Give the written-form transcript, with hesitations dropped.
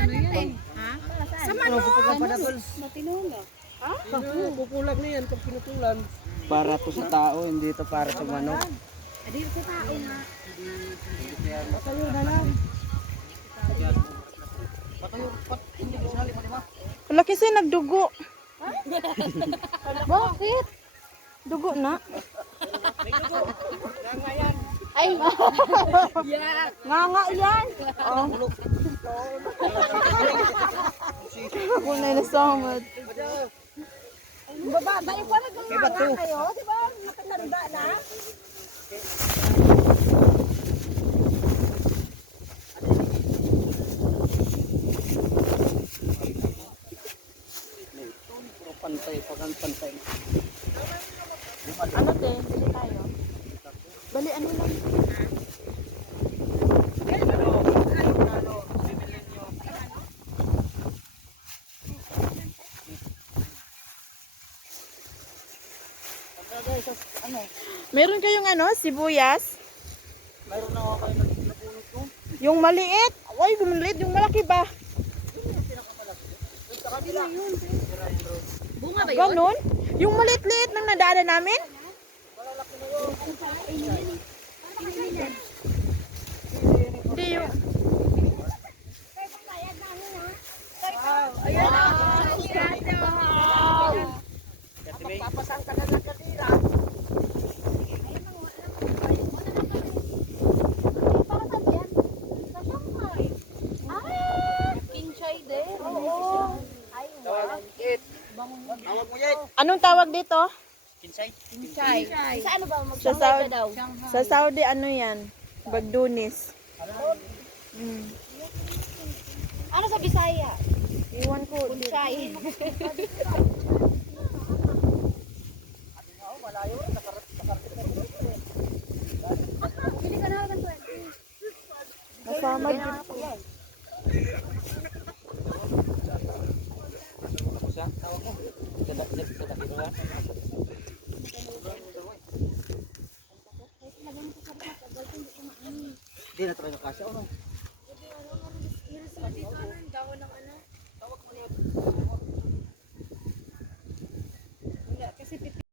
ano yan? Ha? Sa manok. Matinola. Ha? Kukulag na yan pag pinutulan. Para to sa tao, hindi to para sa manok. Adi sa tao nga. Patayo na lang. Wala kasi nagdugo. Bakit? Dugo na. Ay, nga yan. Oh. Ako na nasamad. Baba, balik pa nagmamanga kayo, di ba? Matanda na. Pantay, pantay. Ano te? Bili tayo. Bali ano lang. Meron kayong ano, sibuyas? Mayroon na ako kayo nagpunod ko. Yung maliit? Ay, yung maliit, yung malaki ba? Bunga ba yun? Ganon? Yung maliit-liit nang nadaanan namin? Hindi yung... Ayan na. Papasang ka na ng kanila. Tawag mo yan. Anong tawag dito? Kinsay? Sa ano ba? Sa Saudi, sa Saudi ano yan? Bagdunis. Ano sa Bisaya? Iwan ko. Kunsay. Kasama din. Siya? Tawag mo. Sa dakiluan. Hindi na talaga kasya. Ano?